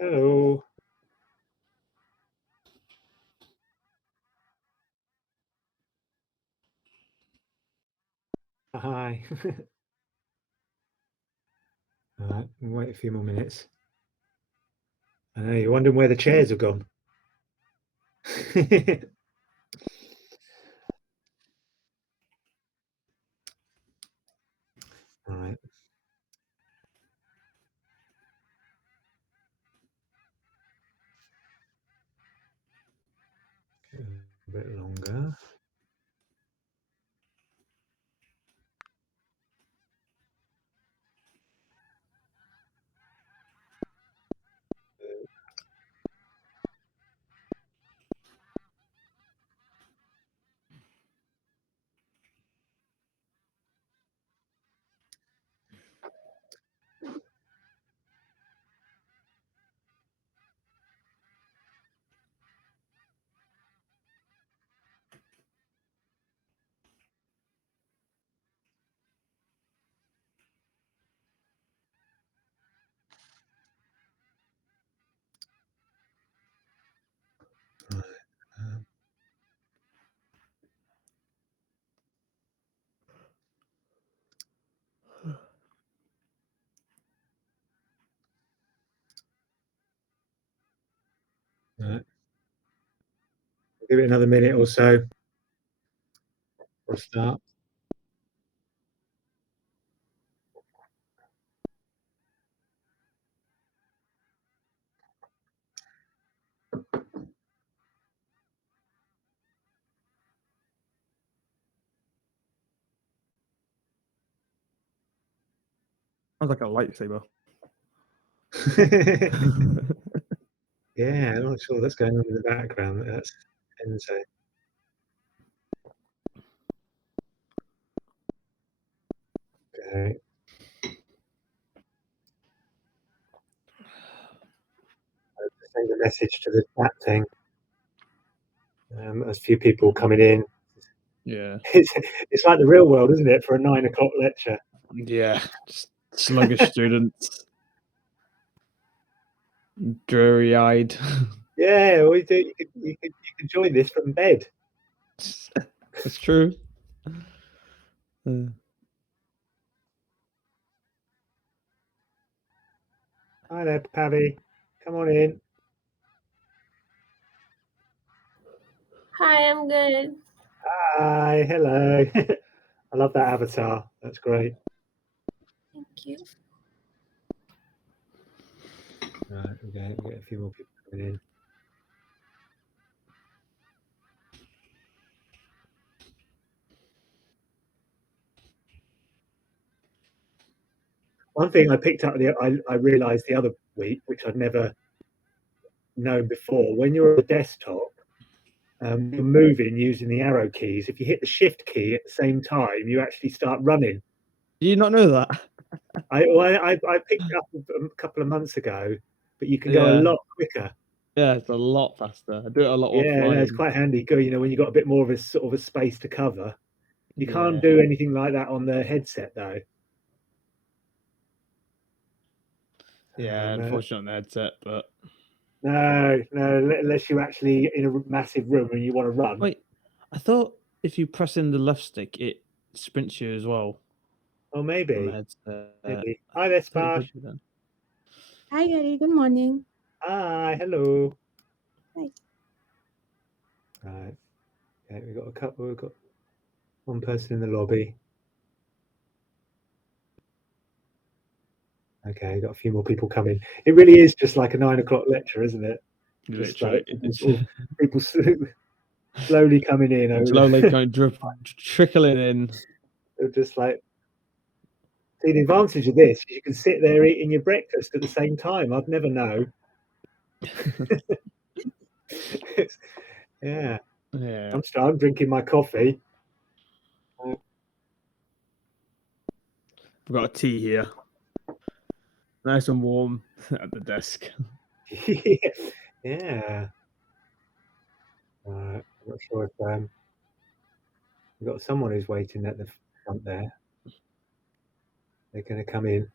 Hello. Hi. All right, we'll wait a few more minutes. I know you're wondering where the chairs have gone. All right. A bit longer. Right. Um, right. Give it another minute or so. We'll start. Sounds like a lightsaber. Yeah, I'm not sure what's going on in the background. That's Enzo. Okay. Send a message to the chat thing. There's a few people coming in. Yeah. It's like the real world, isn't it, for a 9 o'clock lecture? Yeah. Just sluggish students. Dreary eyed. Yeah, we do. You can join this from bed. That's true. Hi there, Pavi. Come on in. Hi, I'm good. Hi, hello. I love that avatar. That's great. Thank you. Right, okay, we'll get a few more people coming in. One thing I picked up, I realised the other week, which I'd never known before, when you're on the desktop, you're moving using the arrow keys. If you hit the shift key at the same time, you actually start running. Do you not know that? I picked it up a couple of months ago, but you can go a Yeah. lot quicker. Yeah, it's a lot faster. I do it a lot while Yeah, flying. no, it's quite handy. Go, when you've got a bit more of a sort of a space to cover. You can't Yeah. do anything like that on the headset, though. Yeah, unfortunately on the headset, but No, unless you're actually in a massive room and you want to run. wait, I thought if you press in the left stick, it sprints you as well Oh, on the maybe. headset. Maybe. Hi there, I thought it Sparsh. could be then. Hi, Gary. Good morning. Hi, hello. Hi. Right. Okay, we've got a couple. We've got one person in the lobby. Okay, got a few more people coming. It really is just like a 9 o'clock lecture, isn't it? Just Literally, like people slowly coming in. slowly kind of trickling in. They're just like. See, the advantage of this is you can sit there eating your breakfast at the same time. I'd never know. Yeah. Yeah. I'm drinking my coffee. We've got a tea here. Nice and warm at the desk. Yeah. I'm not sure if we've got someone who's waiting at the front there. They're going to come in.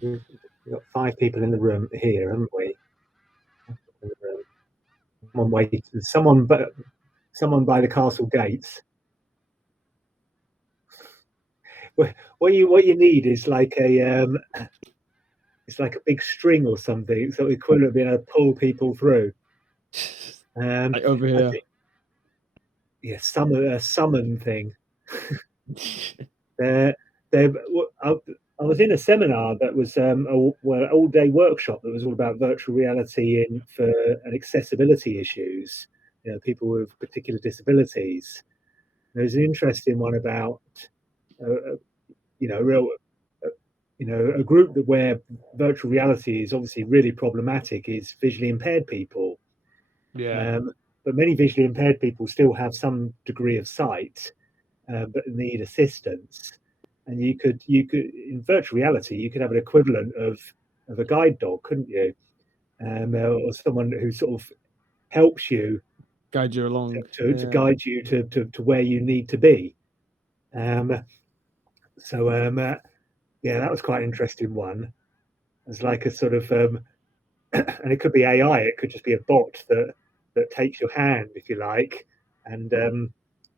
We've got 5 people in the room here, haven't we? Someone waiting. Someone by the castle gates. What you need is like a it's like a big string or something, so equivalent of being able to pull people through. Like over here. Yeah, a summon thing. I was in a seminar that was an all-day workshop that was all about virtual reality for accessibility issues. You know, people with particular disabilities. There was an interesting one about a group where virtual reality is obviously really problematic is visually impaired people. Yeah. But many visually impaired people still have some degree of sight, but need assistance. And you could in virtual reality you could have an equivalent of a guide dog, couldn't you? Or someone who sort of helps you, guide you along, to guide you to where you need to be. Yeah, that was quite an interesting one. It's like a sort of and it could be AI, it could just be a bot that takes your hand, if you like, and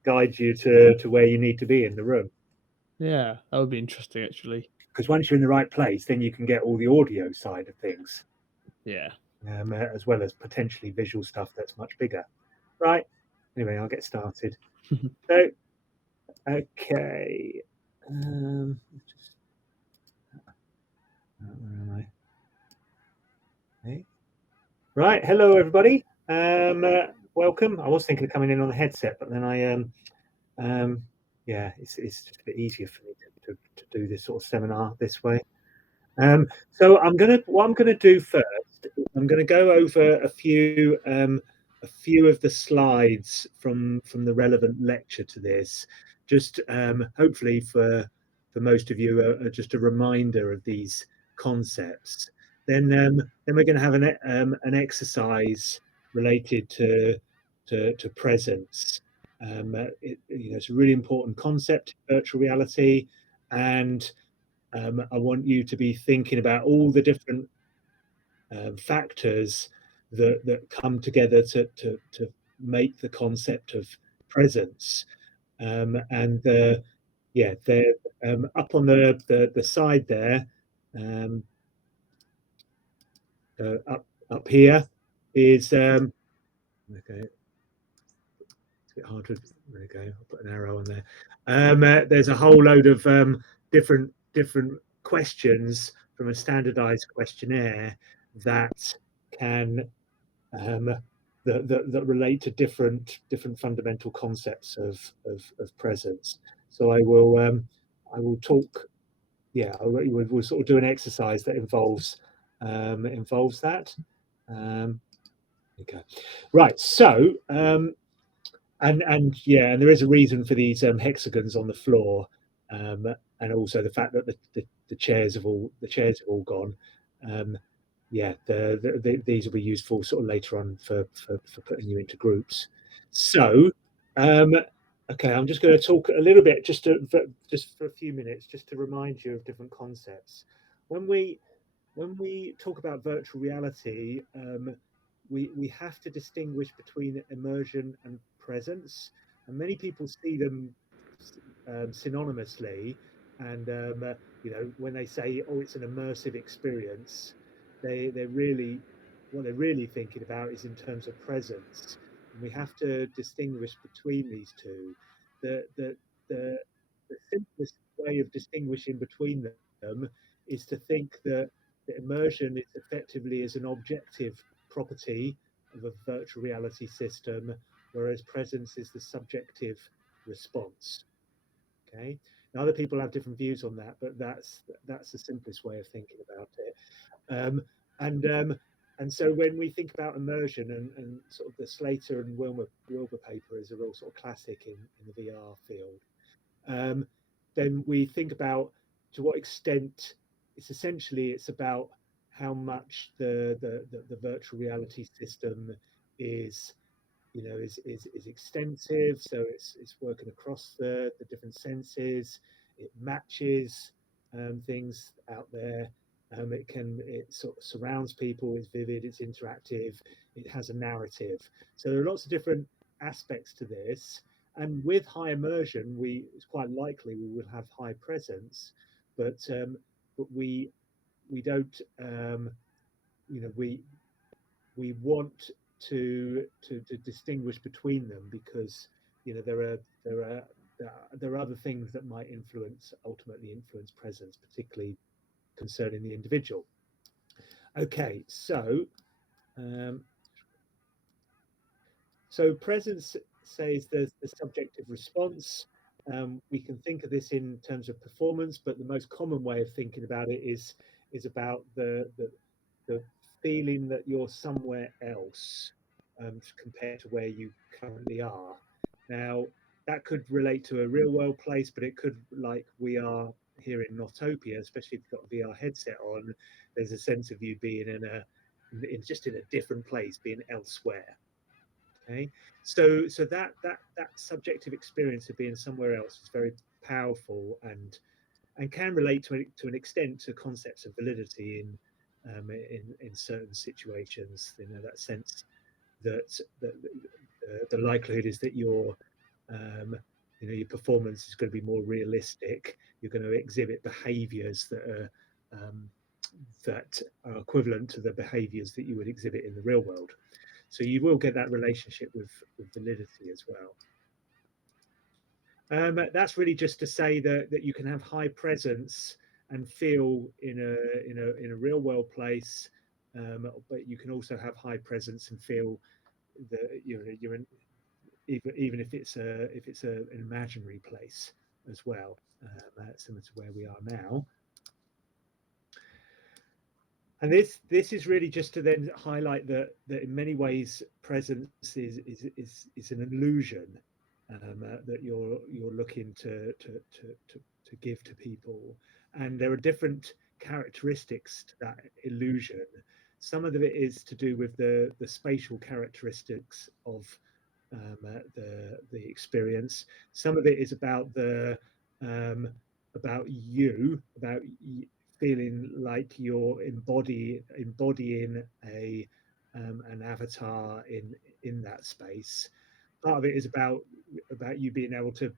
guides you to where you need to be in the room. Yeah, that would be interesting, actually. Because once you're in the right place, then you can get all the audio side of things. Yeah. As well as potentially visual stuff that's much bigger. Right. Anyway, I'll get started. So, okay. Where am I? Hey. Right. Hello, everybody. Welcome. I was thinking of coming in on the headset, but then yeah, it's just a bit easier for me to do this sort of seminar this way. So what I'm gonna do first, I'm gonna go over a few of the slides from the relevant lecture to this, just hopefully for most of you, just a reminder of these concepts. Then we're going to have an exercise related to presence. It's a really important concept, virtual reality, and I want you to be thinking about all the different factors that come together to make the concept of presence. And yeah, they're up on the side there. Up here is okay. It's a bit hard to. There we go. I'll put an arrow on there. There's a whole load of different questions from a standardized questionnaire that can that relate to different fundamental concepts of presence. So I will talk. Yeah, we'll sort of do an exercise that involves that. Okay, right. So and yeah, and there is a reason for these hexagons on the floor, and also the fact that the chairs have all gone. Yeah, these will be useful sort of later on for putting you into groups. So, okay, I'm just going to talk a little bit just for a few minutes, just to remind you of different concepts. When we talk about virtual reality, we have to distinguish between immersion and presence, and many people see them synonymously. And when they say, "Oh, it's an immersive experience," they're really what they're really thinking about is in terms of presence. And we have to distinguish between these two. The simplest way of distinguishing between them is to think that immersion is effectively as an objective property of a virtual reality system, whereas presence is the subjective response. Okay. Now, other people have different views on that, but that's the simplest way of thinking about it. And so when we think about immersion and sort of the Slater and Wilbur paper is a real sort of classic in the VR field, then we think about to what extent it's about how much the virtual reality system is is extensive, so it's working across the different senses. It matches things out there, It sort of surrounds people, it's vivid, it's interactive, it has a narrative. So there are lots of different aspects to this. And with high immersion, it's quite likely we will have high presence, but we don't we want to distinguish between them, because there are other things that might ultimately influence presence, particularly concerning the individual. Okay, so presence says there's the subjective response. We can think of this in terms of performance, but the most common way of thinking about it is about the feeling that you're somewhere else compared to where you currently are. Now, that could relate to a real world place, but it could, like we are here in Notopia, especially if you've got a VR headset on, there's a sense of you being in a different place, being elsewhere. Okay, so that subjective experience of being somewhere else is very powerful, and can relate to an extent to concepts of validity in certain situations. That sense that the likelihood is that your performance is going to be more realistic. You're going to exhibit behaviours that are equivalent to the behaviours that you would exhibit in the real world. So you will get that relationship with validity as well. That's really just to say that you can have high presence and feel in a real world place, but you can also have high presence and feel that you're in, even if it's an imaginary place as well, similar to where we are now. And this is really just to then highlight that in many ways presence is an illusion that you're looking to give to people, and there are different characteristics to that illusion. Some of it is to do with the spatial characteristics of the experience. Some of it is about about feeling like you're embodying an avatar in that space. Part of it is about you being able to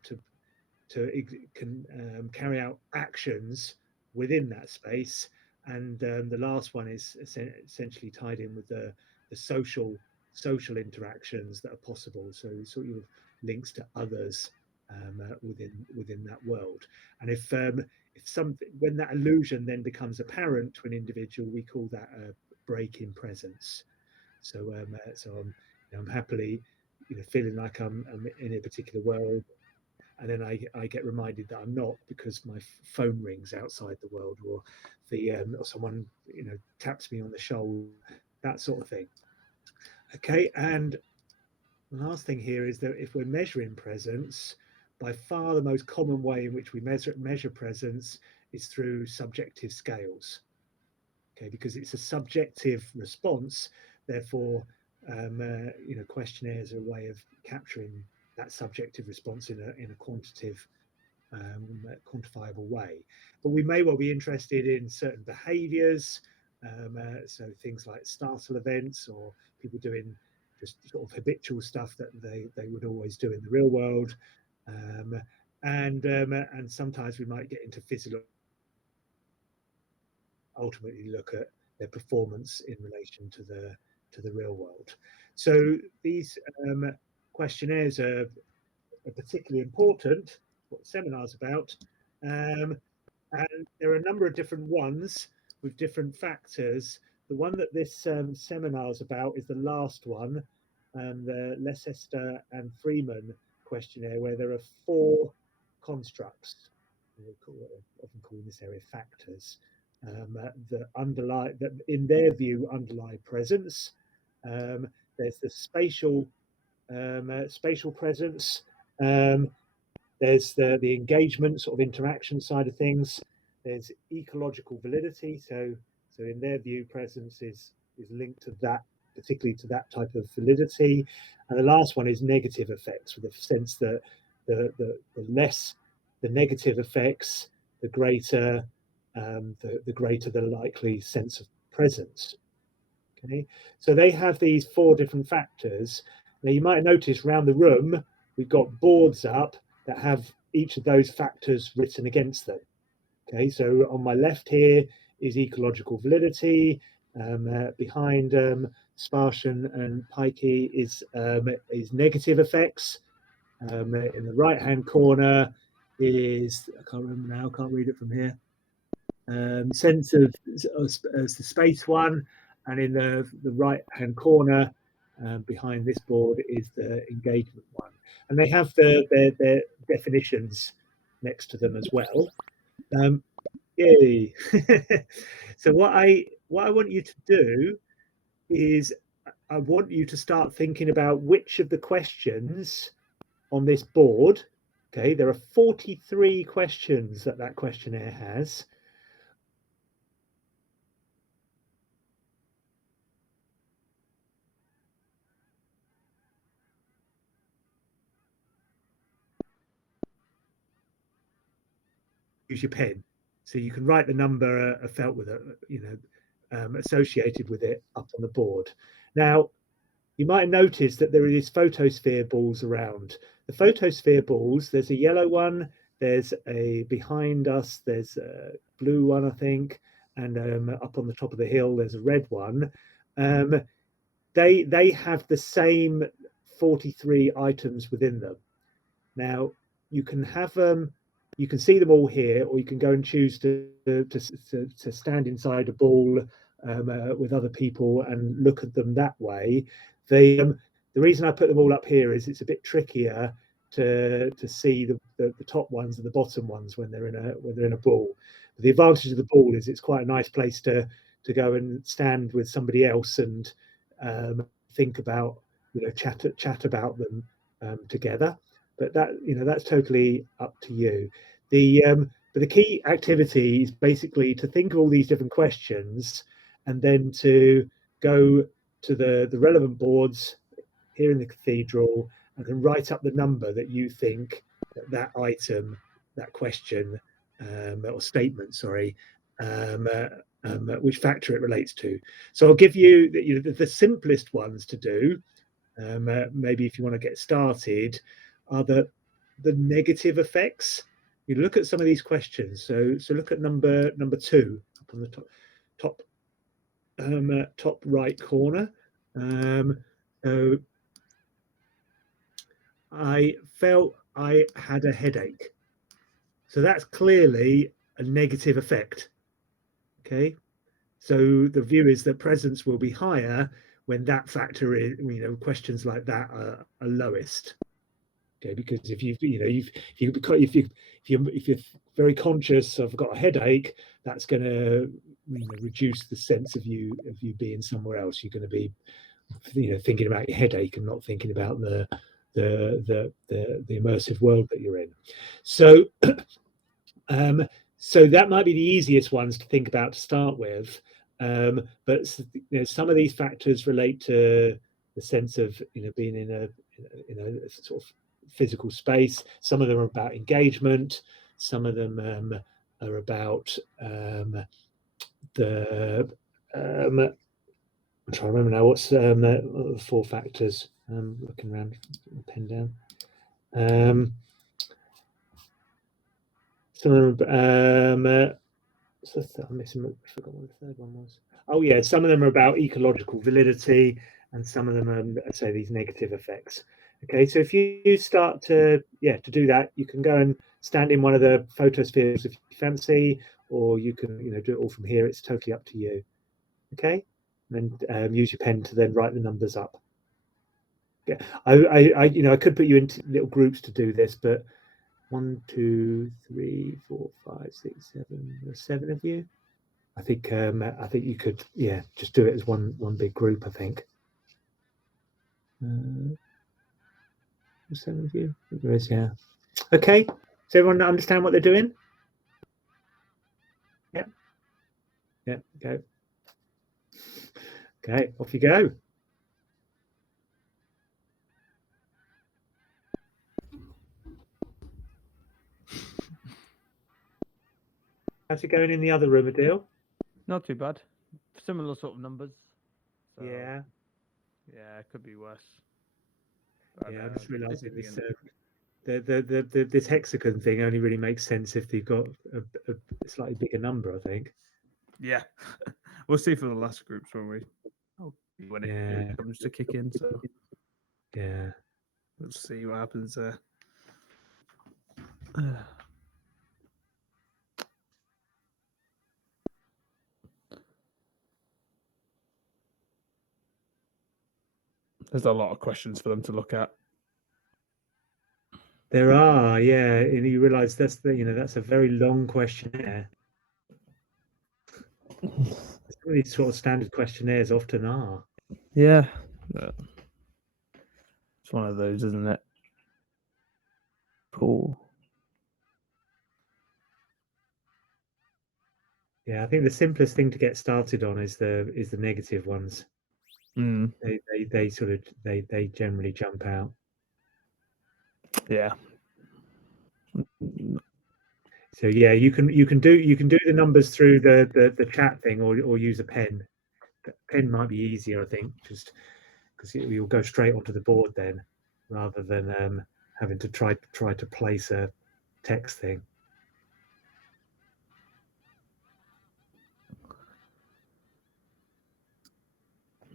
carry out actions within that space, and the last one is essentially tied in with the social interactions that are possible. So sort of links to others within that world. And if something, when that illusion then becomes apparent to an individual, we call that a break in presence. So I'm happily feeling like I'm in a particular world, and then I get reminded that I'm not, because my phone rings outside the world, or or someone taps me on the shoulder, that sort of thing. Okay, and the last thing here is that if we're measuring presence, by far the most common way in which we measure presence is through subjective scales. Okay, because it's a subjective response, therefore, questionnaires are a way of capturing that subjective response in a quantitative, quantifiable way. But we may well be interested in certain behaviours, so things like startle events, or people doing just sort of habitual stuff that they would always do in the real world, and sometimes we might get into physiology, ultimately look at their performance in relation to the real world. So these questionnaires are particularly important, what the seminar's about, and there are a number of different ones with different factors. The one that this seminar is about is the last one, the Leicester and Freeman questionnaire, where there are 4 constructs. We often call in this area factors that in their view underlie presence. There's the spatial presence. There's the engagement, sort of interaction side of things. There's ecological validity. So in their view, presence is linked to that, particularly to that type of validity. And the last one is negative effects, with the sense that the less the negative effects, the greater the greater the likely sense of presence. Okay, so they have these 4 different factors. Now you might notice around the room we've got boards up that have each of those factors written against them. Okay, so on my left here is ecological validity. Behind Spartian and Pikey is negative effects. In the right-hand corner is, I can't remember now, can't read it from here. Sense of as the space one, and in the right-hand corner behind this board is the engagement one, and they have their definitions next to them as well. Yay! So what I want you to do is I want you to start thinking about which of the questions on this board. Okay, there are 43 questions that questionnaire has. Use your pen, so you can write the number felt with it, associated with it up on the board. Now, you might notice that there are these photosphere balls around. The photosphere balls, there's a yellow one, there's a behind us, there's a blue one, I think, and up on the top of the hill, there's a red one. They have the same 43 items within them. Now, you can have you can see them all here, or you can go and choose to stand inside a ball with other people and look at them that way. The reason I put them all up here is it's a bit trickier to see the top ones and the bottom ones when they're in a ball. But the advantage of the ball is it's quite a nice place to go and stand with somebody else and think about, chat about them together. But that's totally up to you. But the key activity is basically to think of all these different questions and then to go to the relevant boards here in the cathedral and then write up the number that you think that item, that question, or statement, sorry, which factor it relates to. So I'll give you the simplest ones to do. Maybe if you want to get started, are the negative effects. You look at some of these questions. So look at number 2 up on the top right corner. So I felt I had a headache. So that's clearly a negative effect. Okay. So the view is that presence will be higher when that factor is, questions like that are lowest. Okay, because if you're very conscious, I've got a headache, that's going to reduce the sense of you being somewhere else. You're going to be thinking about your headache and not thinking about the immersive world that you're in. So so that might be the easiest ones to think about to start with. But some of these factors relate to the sense of being in a sort of physical space. Some of them are about engagement. Some of them are about the I'm trying to remember now what's the 4 factors. Looking around, pen down. Some of them I'm missing. I forgot what the third one was. Oh yeah, some of them are about ecological validity, and some of them are, I'd say, these negative effects. Okay, so if you start to do that, you can go and stand in one of the photospheres if you fancy, or you can do it all from here. It's totally up to you. Okay, and then use your pen to then write the numbers up. Yeah, I could put you into little groups to do this, but 1, 2, 3, 4, 5, 6, 7. There's 7 of you. I think you could just do it as one big group. I think 7 of you. There is, yeah. Okay. Does everyone understand what they're doing? Yeah. Yeah. Go. Okay. Off you go. How's it going in the other room, Adil? Not too bad. Similar sort of numbers. So, Yeah. Yeah, it could be worse. Yeah, I'm But, just realising it's this this hexagon thing only really makes sense if you've got a slightly bigger number, I think. yeah. We'll see for the last groups when Yeah. it comes to kick in. So Yeah. we'll see what happens there. There's a lot of questions for them to look at. There are, yeah, and you realise that's that's a very long questionnaire. Some of these sort of standard questionnaires often are. Yeah. It's one of those, isn't it? Cool. Yeah, I think the simplest thing to get started on is the negative ones. Mm. They generally jump out. Yeah. So yeah, you can do the numbers through the chat thing or use a pen. The pen might be easier, I think, just because you'll go straight onto the board then, rather than having to try to place a text thing.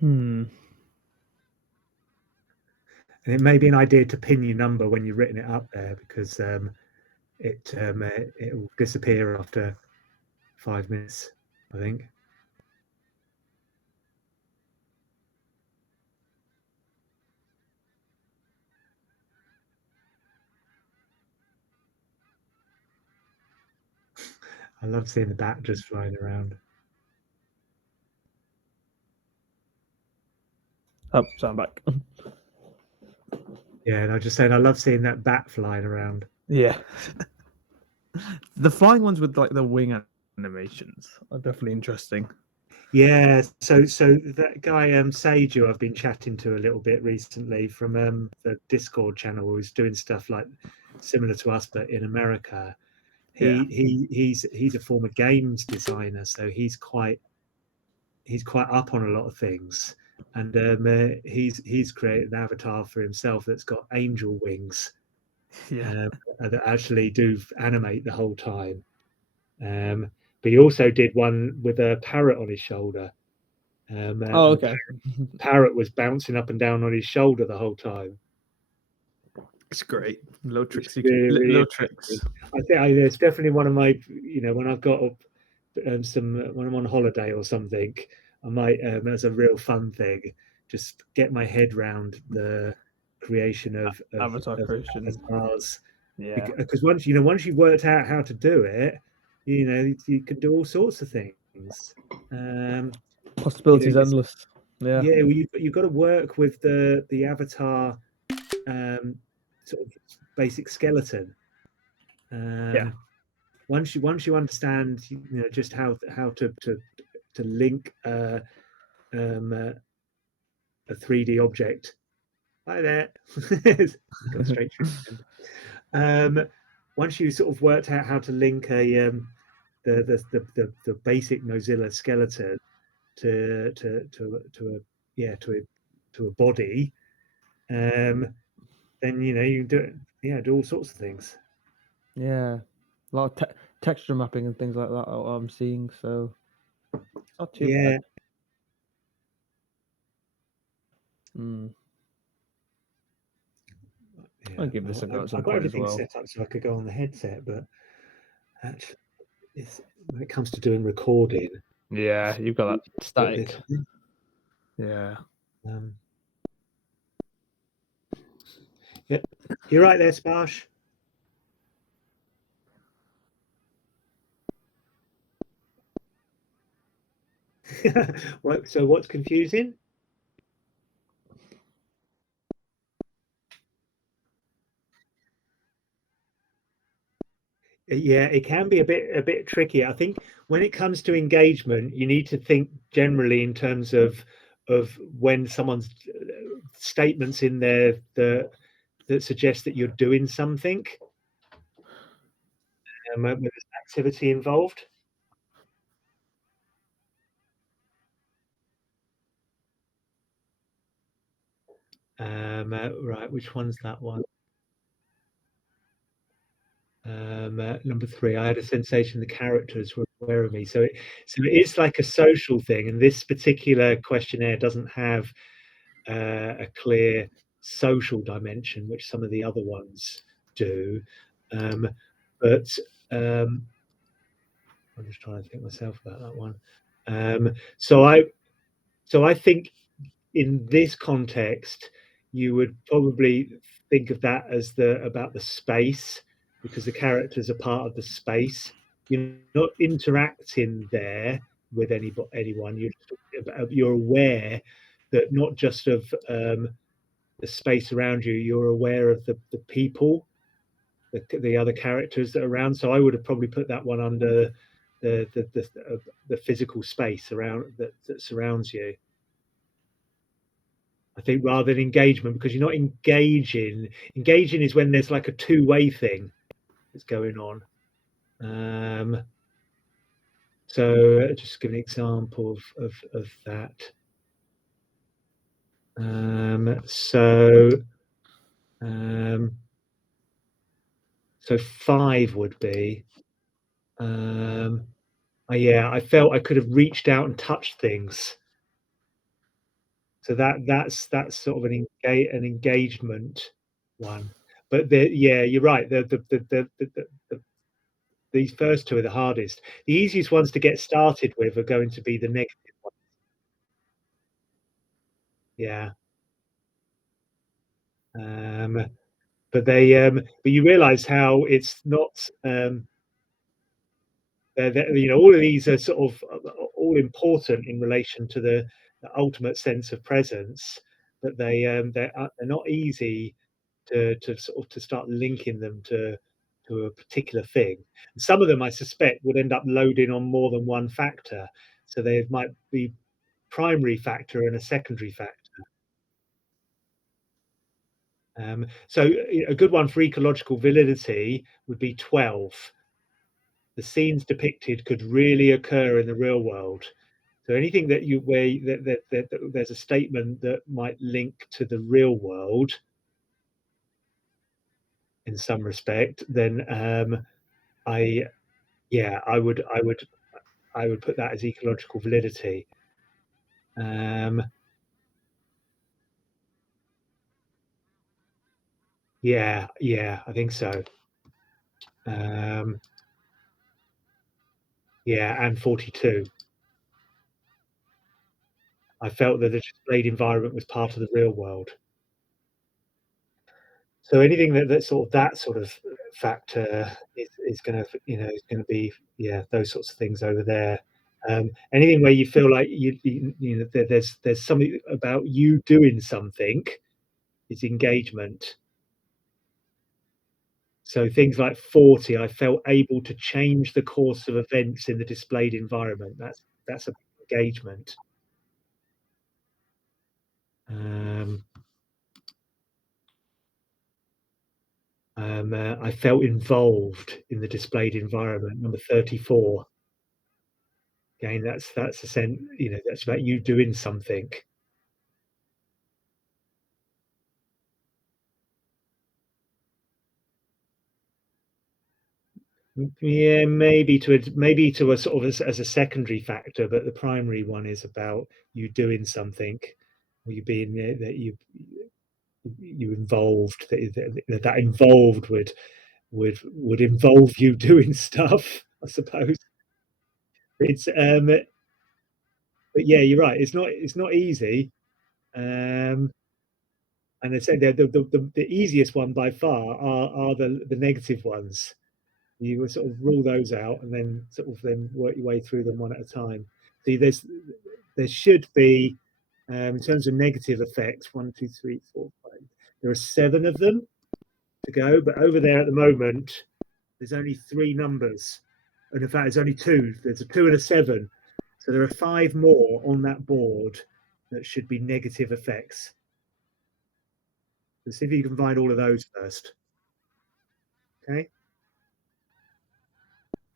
Hmm. And it may be an idea to pin your number when you've written it up there, because it will disappear after 5 minutes, I think. I love seeing the bat just flying around. Oh, so I'm back. Yeah, and I was just saying I love seeing that bat flying around. Yeah. The flying ones with like the wing animations are definitely interesting. Yeah, so that guy Sage, who I've been chatting to a little bit recently from the Discord channel, who's doing stuff like similar to us but in America. He's a former games designer, so he's quite up on a lot of things, and he's created an avatar for himself that's got angel wings, that actually do animate the whole time. But he also did one with a parrot on his shoulder. Oh, okay. Parrot was bouncing up and down on his shoulder the whole time. It's great. Little tricks. Really, really little tricks. I think it's definitely one of my, when I've got when I'm on holiday or something, I might, as a real fun thing, just get my head round the creation of Avatar creation. avatars. Yeah. Because once you've worked out how to do it, you can do all sorts of things. Possibilities endless. Yeah. Yeah, well, you've got to work with the avatar sort of basic skeleton. Yeah. Once you understand, just how to link a 3D object. Hi there. Go straight through. Once you sort of worked out how to link the basic Mozilla skeleton to a body, then you can do all sorts of things. Yeah. A lot of texture mapping and things like that I'm seeing, so not too bad. I'll give this a go at some I've got point as everything well. set up so I could go on the headset, but actually, when it comes to doing recording, yeah, you've got that static. Yeah. Yeah, you're right there, Sparsh. Right, so what's confusing? Yeah, it can be a bit tricky. I think when it comes to engagement, you need to think generally in terms of when someone's statements in there that suggest that you're doing something, when there's activity involved. Right, which one's that one? Number 3, I had a sensation the characters were aware of me. So it is like a social thing, and this particular questionnaire doesn't have a clear social dimension, which some of the other ones do. But I'm just trying to think myself about that one. So I think in this context, you would probably think of that as about the space, because the characters are part of the space. You're not interacting there with anyone. You're aware that not just of the space around you. You're aware of the people, the other characters that are around. So I would have probably put that one under the physical space around that surrounds you. I think, rather than engagement, because you're not engaging. Engaging is when there's like a two-way thing that's going on. So just give an example of that. So 5 would be, yeah, I felt I could have reached out and touched things. So that's sort of an engagement one. But yeah, you're right. These first 2 are the hardest. The easiest ones to get started with are going to be the negative ones. Yeah. But you realise how it's not. All of these are sort of all important in relation to the ultimate sense of presence, but they're not easy to sort of to start linking them to a particular thing. And some of them, I suspect, would end up loading on more than one factor, so there might be primary factor and a secondary factor. So a good one for ecological validity would be 12. The scenes depicted could really occur in the real world. So anything that there's a statement that might link to the real world in some respect, then I would put that as ecological validity. Yeah, I think so. Yeah, and 42. I felt that the displayed environment was part of the real world. So anything that sort of factor is gonna, is gonna be, yeah, those sorts of things over there. Anything where you feel like there's something about you doing something is engagement. So things like 40, I felt able to change the course of events in the displayed environment. That's a engagement. I felt involved in the displayed environment. Number 34. Again, that's a sense, that's about you doing something. Yeah, maybe to a sort of as a secondary factor, but the primary one is about you doing something, or you being that you involved, that involved would involve you doing stuff, I suppose. It's but yeah, you're right. It's not easy. And I said the easiest one by far are the negative ones. You will sort of rule those out and then sort of then work your way through them one at a time. See, there should be, in terms of negative effects, 1, 2, 3, 4, 5. There are 7 of them to go, but over there at the moment, there's only 3 numbers, and in fact, there's only 2. There's a 2 and a 7, so there are 5 more on that board that should be negative effects. So see if you can find all of those first. Okay.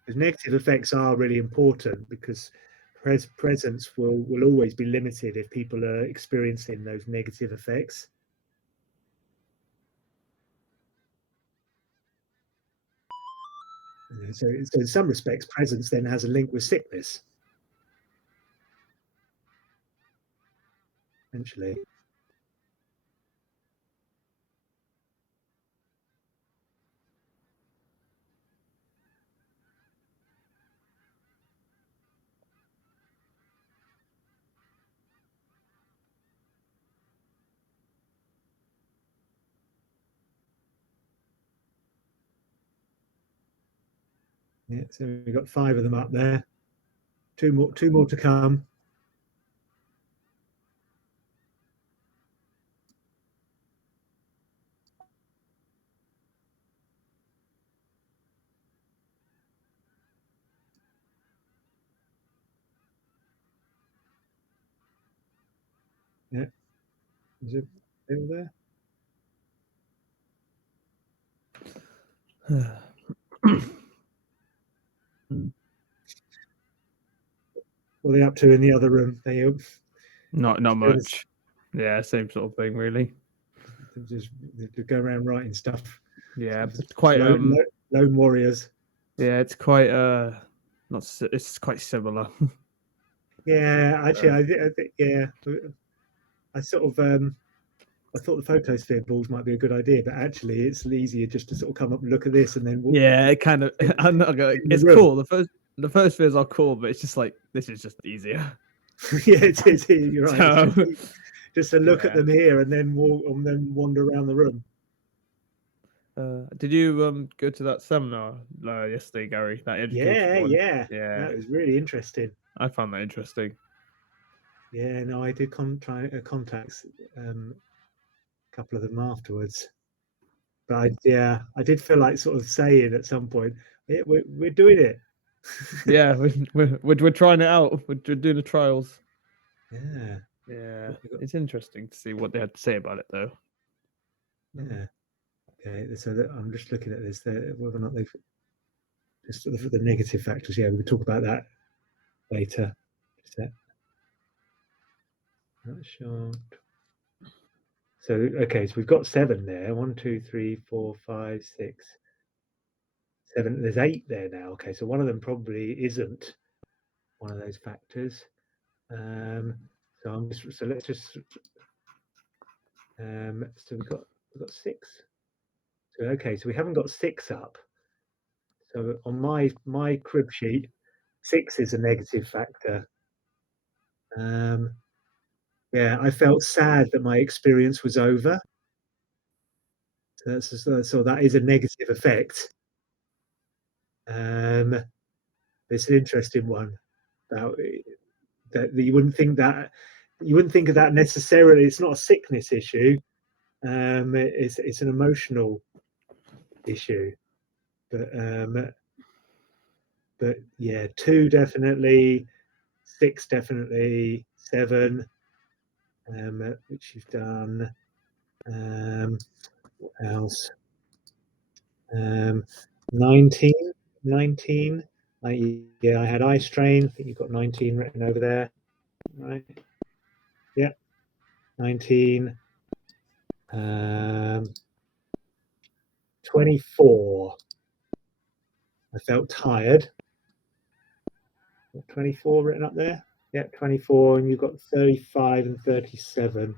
Because negative effects are really important, because presence will always be limited if people are experiencing those negative effects. So in some respects, presence then has a link with sickness. Essentially. Yeah, so we've got 5 of them up there. Two more to come. Yeah, is it over there? What are they up to in the other room? They Not much. Yeah, same sort of thing, really. just go around writing stuff. Yeah, it's quite lone warriors. Yeah, it's quite it's quite similar. Yeah, actually, I think yeah, I sort of I thought the photosphere balls might be a good idea, but actually, it's easier just to sort of come up and look at this and then walk. Yeah, it kind of. I'm not gonna. It's room. cool. The first fears are cool, but it's just like this is just easier. Yeah, it is. You're right. So, just to look at them here and then walk and then wander around the room. Did you go to that seminar yesterday, Gary? That education one? Yeah. That was really interesting. I found that interesting. Yeah, no, I did try contacts a couple of them afterwards. But I did feel like sort of saying at some point, yeah, we're doing it. Yeah, we're trying it out. We're doing the trials. Yeah. It's interesting to see what they had to say about it, though. Yeah. Okay, so I'm just looking at this. Whether or not they've just for the negative factors. Yeah, we'll talk about that later. Not sure. So okay, so we've got 7 there. 1, 2, 3, 4, 5, 6, 7. There's 8 there now. Okay, so one of them probably isn't one of those factors. So let's just so we've got 6. So okay, so we haven't got 6 up. So on my crib sheet, 6 is a negative factor. Yeah, I felt sad that my experience was over. So that is a negative effect. It's an interesting one. About that you wouldn't think of that necessarily. It's not a sickness issue. It's an emotional issue. But yeah, 2 definitely, 6 definitely, 7, which you've done. What else? 19. Yeah, I had eye strain. I think you've got 19 written over there, right? Yeah, 19. 24. I felt tired. 24 written up there. Yeah, 24, and you've got 35 and 37.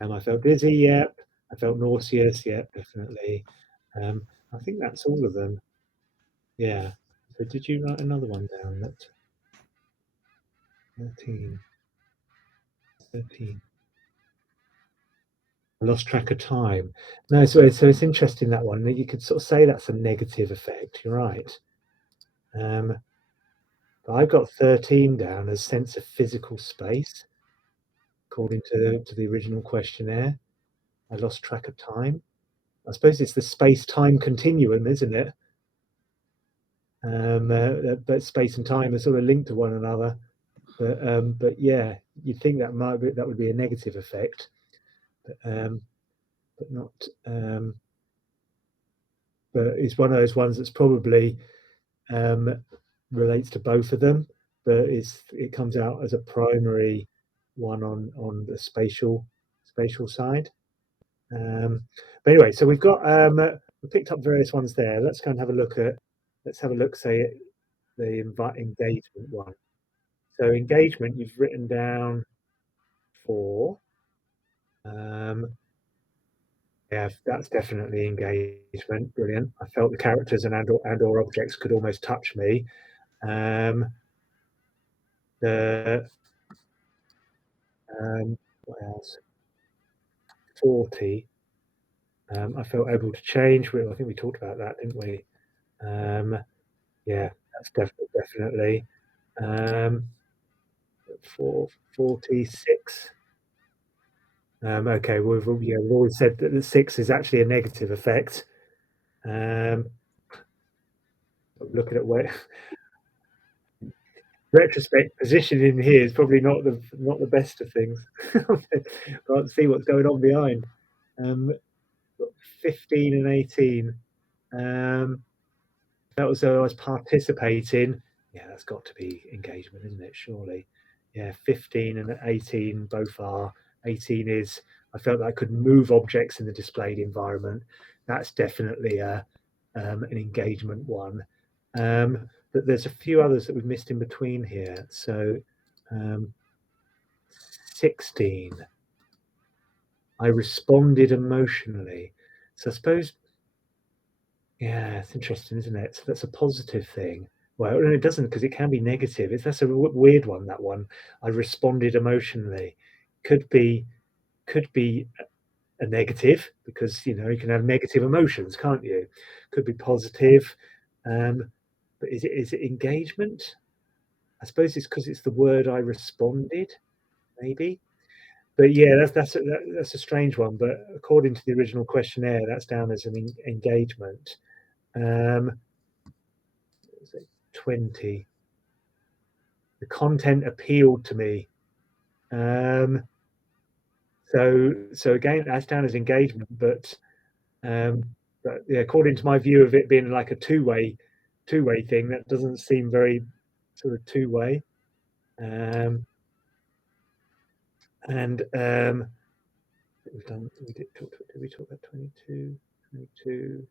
I felt dizzy. Yep. I felt nauseous. Yep, definitely. I think that's all of them. Yeah. So did you write another one down? That 13. I lost track of time. No, so it's interesting, that one. You could sort of say that's a negative effect. You're right. But I've got 13 down as sense of physical space, according to the original questionnaire. I lost track of time. I suppose it's the space-time continuum, isn't it? But space and time are sort of linked to one another. But yeah, you'd think that would be a negative effect, but not. But it's one of those ones that's probably relates to both of them, but it comes out as a primary one on the spatial side. But anyway, so we've got we picked up various ones there. Let's go and have a look at. Let's have a look. Say the engagement one. So engagement, you've written down 4. Yeah, that's definitely engagement. Brilliant. I felt the characters and or objects could almost touch me. What else? 40. I felt able to change. I think we talked about that, didn't we? Yeah, that's definitely. 46. Okay, we've always said that the 6 is actually a negative effect. Looking at where retrospect positioning here is probably not the best of things. Can't see what's going on behind. 15 and 18. Felt as though I was participating. Yeah, that's got to be engagement, isn't it? Surely. Yeah, 15 and 18 both are. 18 is I felt that I could move objects in the displayed environment. That's definitely an engagement one. But there's a few others that we've missed in between here. So 16. I responded emotionally. So I suppose, yeah, it's interesting, isn't it? So that's a positive thing. Well, it doesn't, because it can be negative. That's a weird one, that one. I responded emotionally. Could be a negative, because you can have negative emotions, can't you? Could be positive. But is it engagement? I suppose it's because it's the word I responded, maybe. But yeah, that's a strange one. But according to the original questionnaire, that's down as an engagement. 20. The content appealed to me. So again, that's down as engagement, but yeah, according to my view of it being like a two-way thing, that doesn't seem very sort of two-way. And did we talk about 22?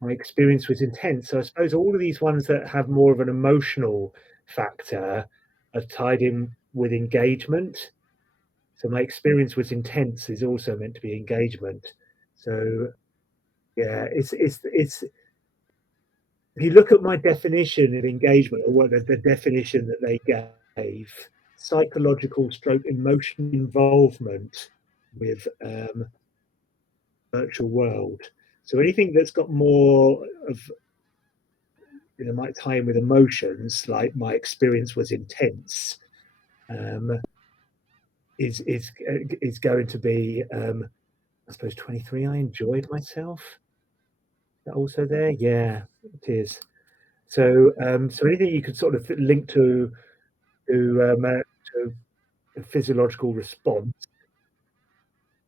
My experience was intense. So I suppose all of these ones that have more of an emotional factor are tied in with engagement. So my experience was intense is also meant to be engagement. So yeah, it's if you look at my definition of engagement, or what the definition that they gave, psychological stroke emotional involvement with virtual world. So anything that's got more of, might tie in with emotions, like my experience was intense, is going to be, I suppose, 23. I enjoyed myself. Is that also there? Yeah, it is. So anything you could sort of link to a physiological response,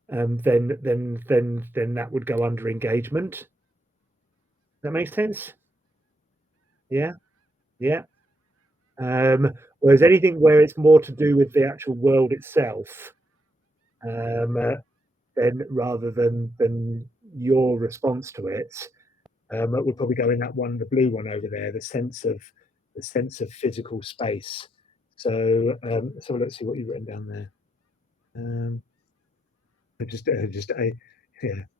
then that would go under engagement. That makes sense? Yeah. Whereas anything where it's more to do with the actual world itself, then rather than your response to it, it would probably go in that one, the blue one over there, the sense of physical space. So let's see what you've written down there.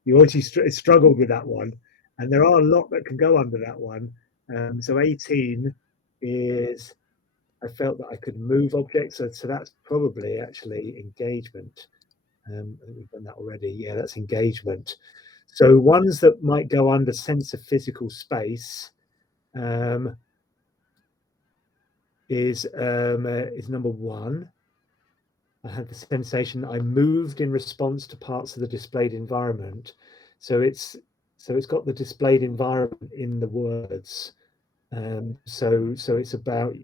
You obviously struggled with that one, and there are a lot that can go under that one. So 18 is I felt that I could move objects, so that's probably actually engagement. I think we've done that already. Yeah, that's engagement. So ones that might go under sense of physical space is number 1. I had the sensation that I moved in response to parts of the displayed environment. So it's got the displayed environment in the words. So it's about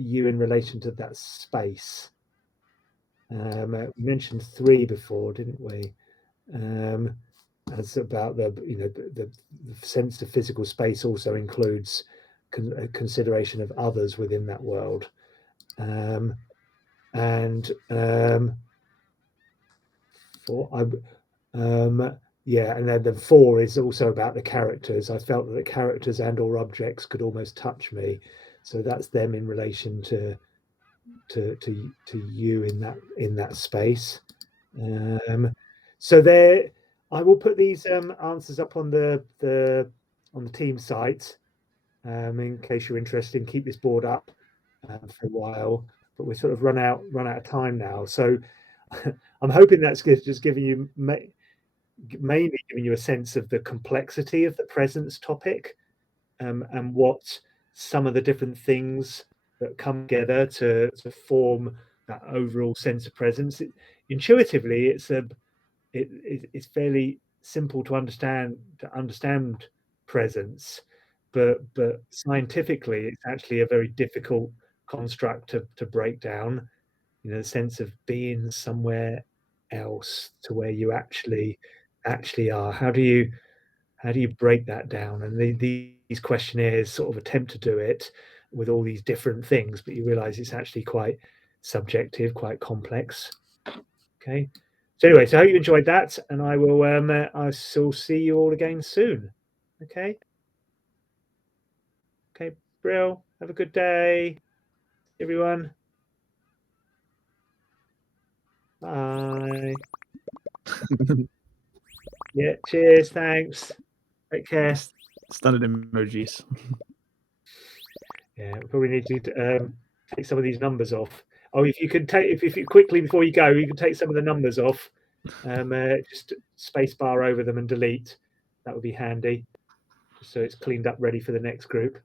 you in relation to that space. We mentioned 3 before, didn't we? As about the sense of physical space also includes consideration of others within that world. And 4, Yeah, and then the 4 is also about the characters. I felt that the characters and or objects could almost touch me, so that's them in relation to you in that space. So there, I will put these answers up on the team site in case you're interested. Keep this board up for a while, but we're sort of run out of time now. So I'm hoping that's just giving you mainly giving you a sense of the complexity of the presence topic, and what some of the different things that come together to form that overall sense of presence. Intuitively, it's fairly simple to understand presence, but scientifically, it's actually a very difficult construct to break down. You know, the sense of being somewhere else to where you actually are. How do you break that down? And these questionnaires sort of attempt to do it with all these different things, but you realize it's actually quite subjective, quite complex. Okay. So anyway, so I hope you enjoyed that, and I will I shall see you all again soon. Okay. Okay, Brill. Have a good day, everyone. Bye. Yeah, cheers, thanks. Take care. Standard emojis. Yeah, we probably need to take some of these numbers off. Oh, if you could take, if you quickly before you go, you can take some of the numbers off. Just space bar over them and delete. That would be handy, just so it's cleaned up, ready for the next group.